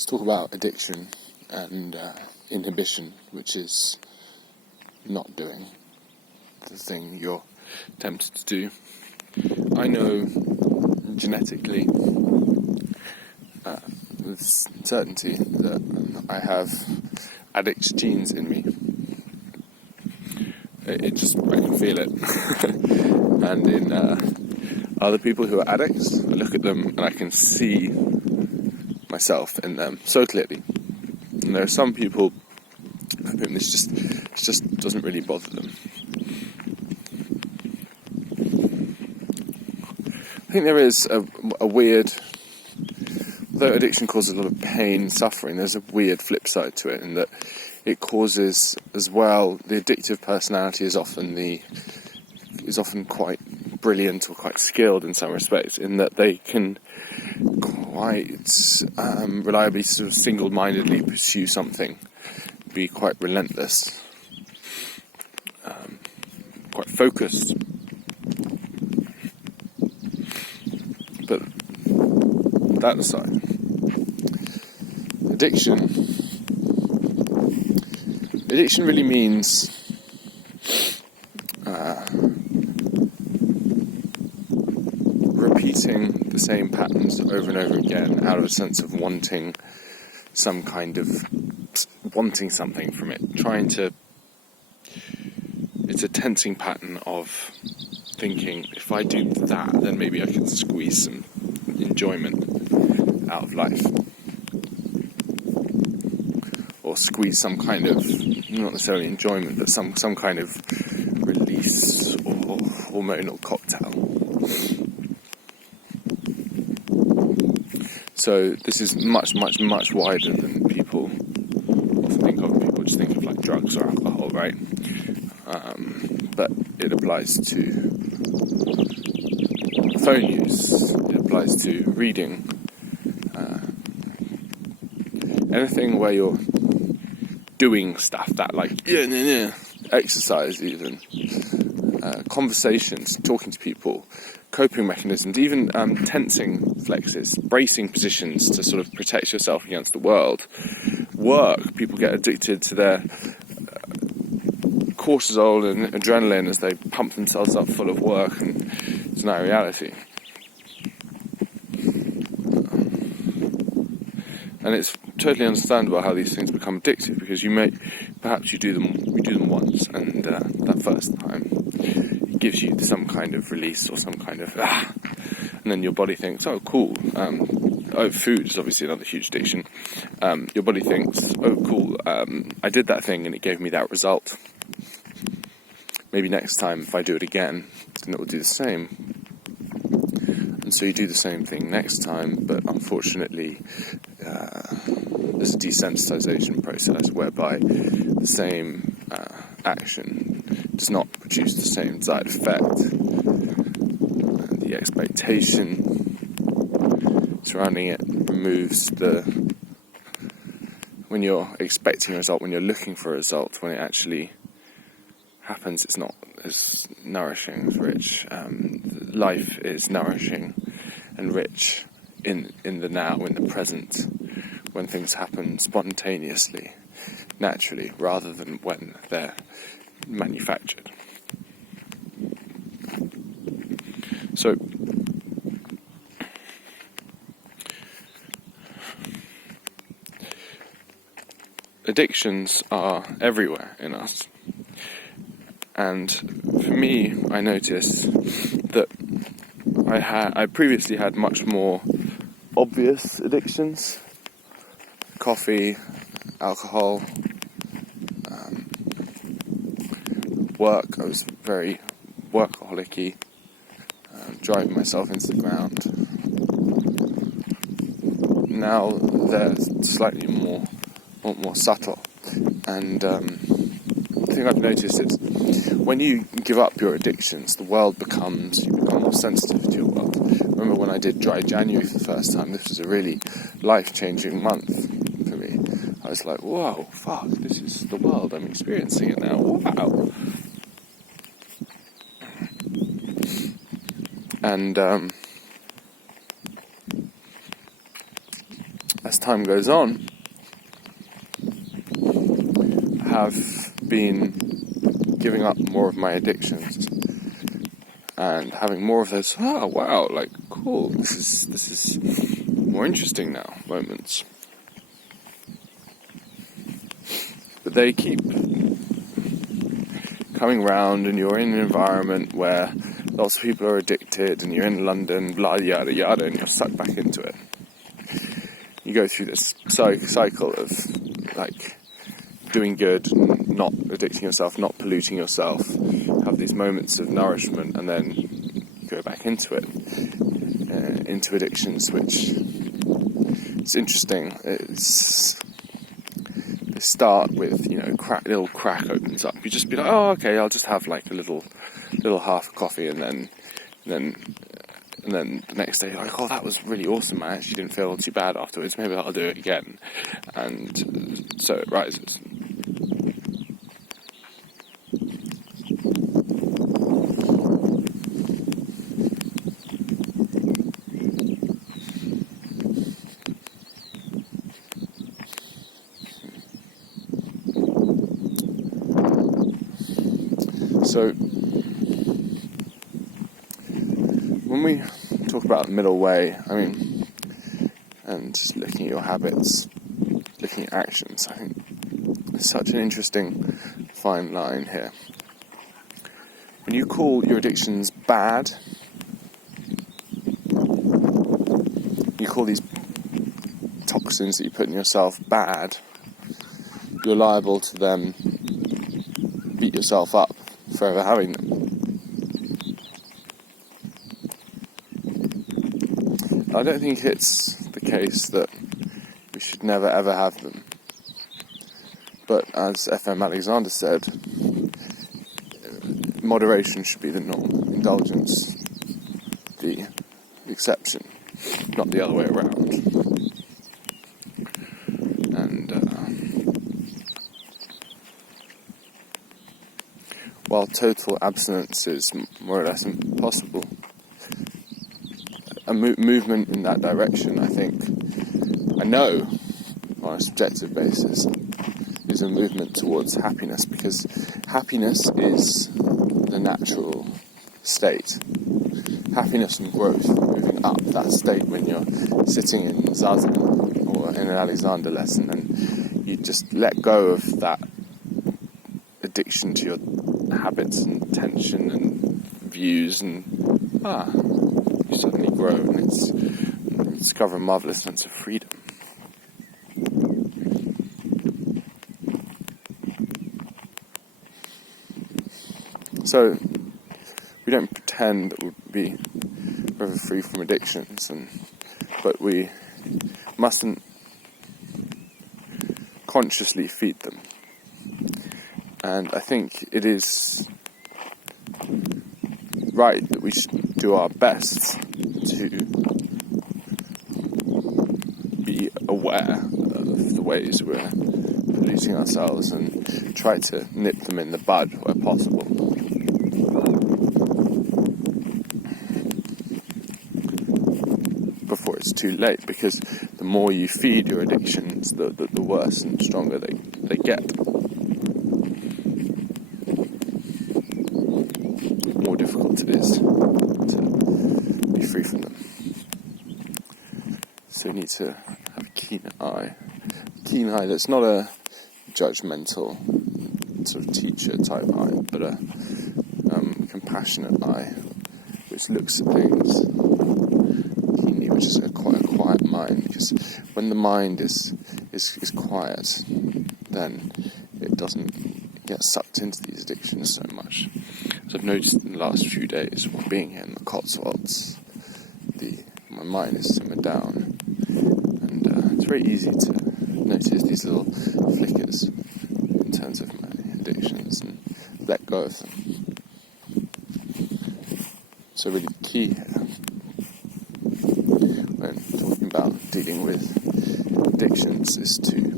Let's talk about addiction and inhibition, which is not doing the thing you're tempted to do. I know genetically with certainty that I have addict genes in me. I can feel it. And in other people who are addicts, I look at them and I can see myself in them so clearly. And there are some people whom this just doesn't really bother them. I think there is a weird, though addiction causes a lot of pain and suffering, there's a weird flip side to it in that it causes as well, the addictive personality is often quite brilliant or quite skilled in some respects, in that they can quite reliably sort of single-mindedly pursue something, be quite relentless, quite focused. But that aside, addiction really means repeating the same patterns over and over again out of a sense of wanting something from it, it's a tensing pattern of thinking, if I do that, then maybe I can squeeze some enjoyment out of life. Or squeeze some kind of, not necessarily enjoyment, but some kind of release or hormonal cocktail. So this is much, much, much wider than people often think of. People just think of like drugs or alcohol, right? But it applies to phone use, it applies to reading, anything where you're doing stuff that exercise even, conversations, talking to people, coping mechanisms, even tensing flexes, bracing positions to sort of protect yourself against the world. Work, people get addicted to their cortisol and adrenaline as they pump themselves up full of work, and it's not reality. And it's totally understandable how these things become addictive, because you do them once, and that first time it gives you some kind of release or some kind of and then your body thinks, oh cool, food is obviously another huge addiction. Your body thinks, oh cool, I did that thing and it gave me that result. Maybe next time if I do it again, then it will do the same. And so you do the same thing next time, but unfortunately there's a desensitization process whereby the same action does not produce the same desired effect. The expectation surrounding it removes when you're expecting a result, when you're looking for a result, when it actually happens, it's not as nourishing, as rich. Life is nourishing and rich in the now, in the present, when things happen spontaneously, naturally, rather than when they're manufactured. So, addictions are everywhere in us. And for me, I noticed that I previously had much more obvious addictions. Coffee, alcohol, work. I was very workaholic-y, driving myself into the ground. Now they're slightly more subtle, and the thing I've noticed is when you give up your addictions, you become more sensitive to your world. Remember when I did Dry January for the first time, this was a really life-changing month for me. I was like, whoa, fuck, this is the world, I'm experiencing it now, wow. And as time goes on, have been giving up more of my addictions and having more of those, oh wow, like cool, this is more interesting now moments. But they keep coming round, and you're in an environment where lots of people are addicted, and you're in London, blah yada yada, and you're sucked back into it. You go through this cycle of like doing good, not addicting yourself, not polluting yourself, have these moments of nourishment, and then you go back into it, into addictions, which it's interesting. They start with, little crack opens up. You just be like, oh, okay, I'll just have like a little half a coffee, and then the next day you're like, oh, that was really awesome. I actually didn't feel too bad afterwards. Maybe I'll do it again, and so it rises. So, when we talk about middle way, and looking at your habits, looking at actions, I think there's such an interesting fine line here. When you call your addictions bad, you call these toxins that you put in yourself bad, you're liable to then beat yourself up for ever having them. I don't think it's the case that we should never ever have them. But as F.M. Alexander said, moderation should be the norm, indulgence the exception, not the other way around. And while total abstinence is more or less impossible, a movement in that direction, I know, on a subjective basis, is a movement towards happiness, because happiness is the natural state. Happiness and growth, moving up that state when you're sitting in Zazen or in an Alexander lesson, and you just let go of that addiction to your habits and tension and views, and you suddenly grow, and you discover a marvellous sense of freedom. So, we don't pretend that we'll be forever free from addictions, but we mustn't consciously feed them. And I think it is right that we should do our best to be aware of the ways we're polluting ourselves and try to nip them in the bud where possible. Before it's too late, because the more you feed your addictions, the worse and stronger they get. The more difficult it is to be free from them. So we need to have a keen eye that's not a judgmental sort of teacher type eye, but a compassionate eye which looks at things keenly, which is quite a quiet mind, because when the mind is quiet, then it doesn't get sucked into these addictions so much. So I've noticed in the last few days, while being here in the Cotswolds, my mind is simmered down, and it's very easy to notice these little flickers in terms of my addictions and let go of them. So really the key here, when talking about dealing with addictions, is to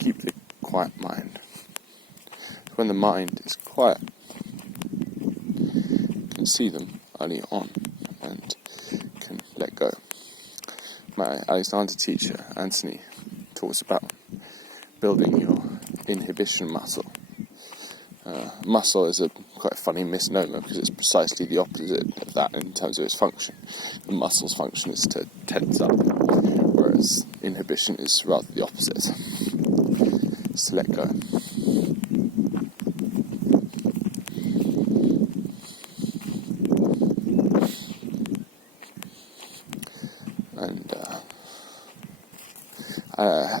keep the quiet mind. When the mind is quiet, you can see them early on and can let go. my Alexander teacher, Anthony, talks about building your inhibition muscle. Muscle is quite a funny misnomer because it's precisely the opposite of that in terms of its function. The muscle's function is to tense up, whereas inhibition is rather the opposite. It's to let go. And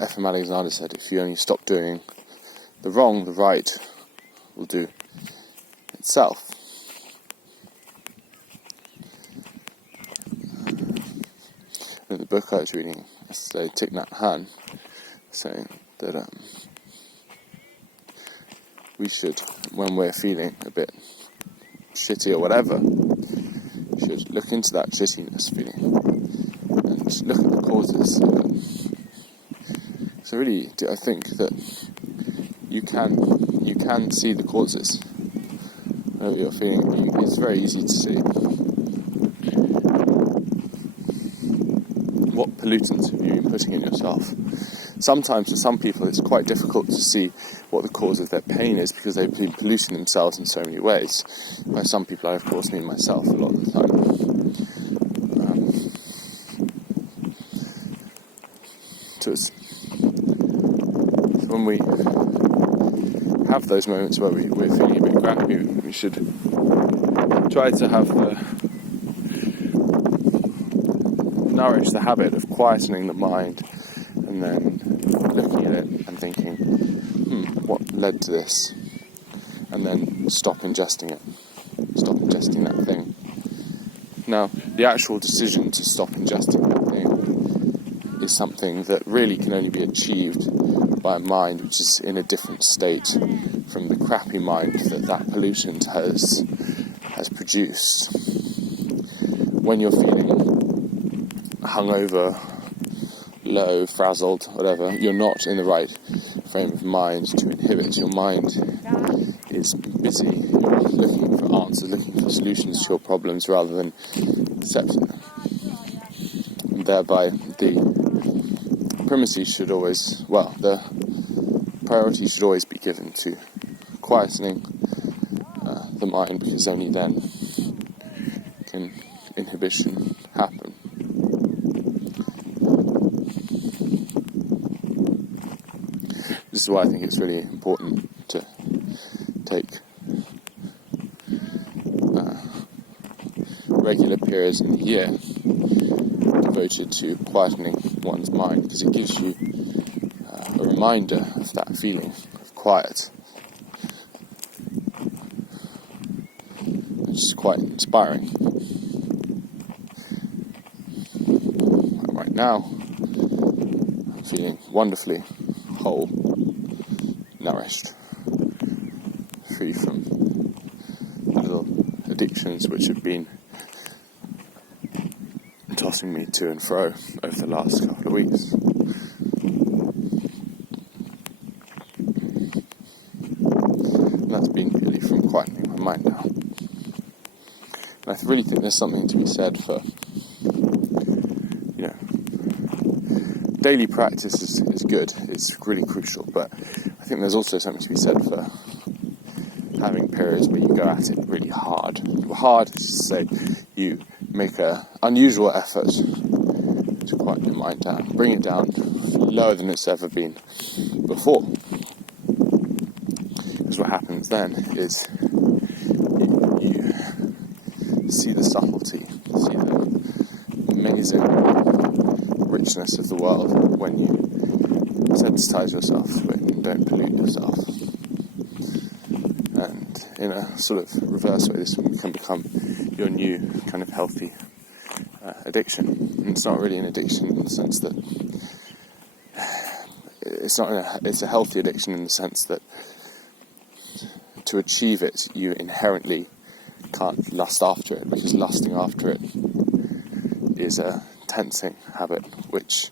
F.M. Alexander said, if you only stop doing the wrong, the right will do itself. In the book I was reading yesterday, Thich Nhat Hanh, saying that we should, when we're feeling a bit shitty or whatever, should look into that shittiness feeling and look at the causes of it. So really, I think that you can see the causes of your feeling. It's very easy to see what pollutants have you been putting in yourself. Sometimes for some people it's quite difficult to see what the cause of their pain is because they've been polluting themselves in so many ways. By some people, I of course mean myself a lot of the time. So when we have those moments where we're feeling a bit crappy, we should try to nourish the habit of quietening the mind and then looking at it and thinking, what led to this? And then stop ingesting that thing. Now, the actual decision to stop ingesting that thing is something that really can only be achieved by a mind which is in a different state from the crappy mind that pollutant has produced. When you're feeling hungover, low, frazzled, whatever, you're not in the right frame of mind to inhibit. Your mind is busy, you're looking for answers, looking for solutions to your problems rather than accepting them. And thereby the primacy should always, the priority should always be given to quietening the mind, because only then can inhibition happen. This is why I think it's really important to take regular periods in the year devoted to quietening one's mind, because it gives you a reminder of that feeling of quiet, which is quite inspiring. Right now, I'm feeling wonderfully whole, nourished, free from little addictions which have been tossing me to and fro over the last couple of weeks. And that's been purely from quietening my mind down. And I really think there's something to be said for, daily practice is good, it's really crucial, but I think there's also something to be said for having periods where you go at it really hard. Hard is to say you make an unusual effort to quieten your mind down, bring it down lower than it's ever been before. Because what happens then is you see the subtlety, see the amazing richness of the world when you sensitize yourself to it and don't pollute yourself. And in a sort of reverse way, this can become your new kind of healthy addiction. And it's not really an addiction in the sense that it's a healthy addiction in the sense that to achieve it, you inherently can't lust after it, because lusting after it is a tensing habit which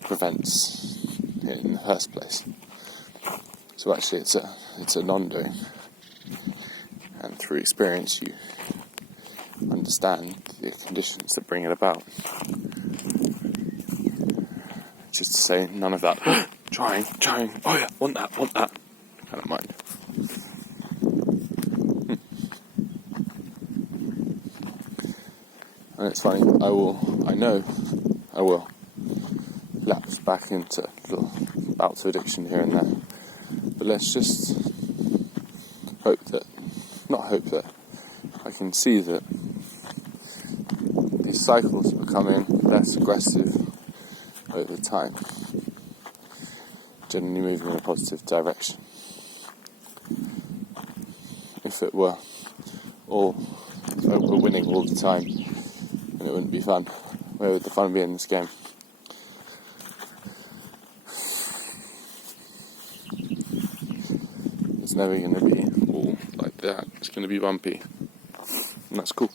prevents it in the first place. So actually it's a non-doing, and through experience you understand the conditions that bring it about. which is to say none of that trying, oh yeah, want that kind of mind. And it's funny, I know I will lapse back into little bouts of addiction here and there, but let's just not hope that, I can see that these cycles are becoming less aggressive over time, generally moving in a positive direction. If it were winning all the time, then it wouldn't be fun. Where would the fun be in this game? It's never going to be all like that. It's going to be bumpy, and that's cool.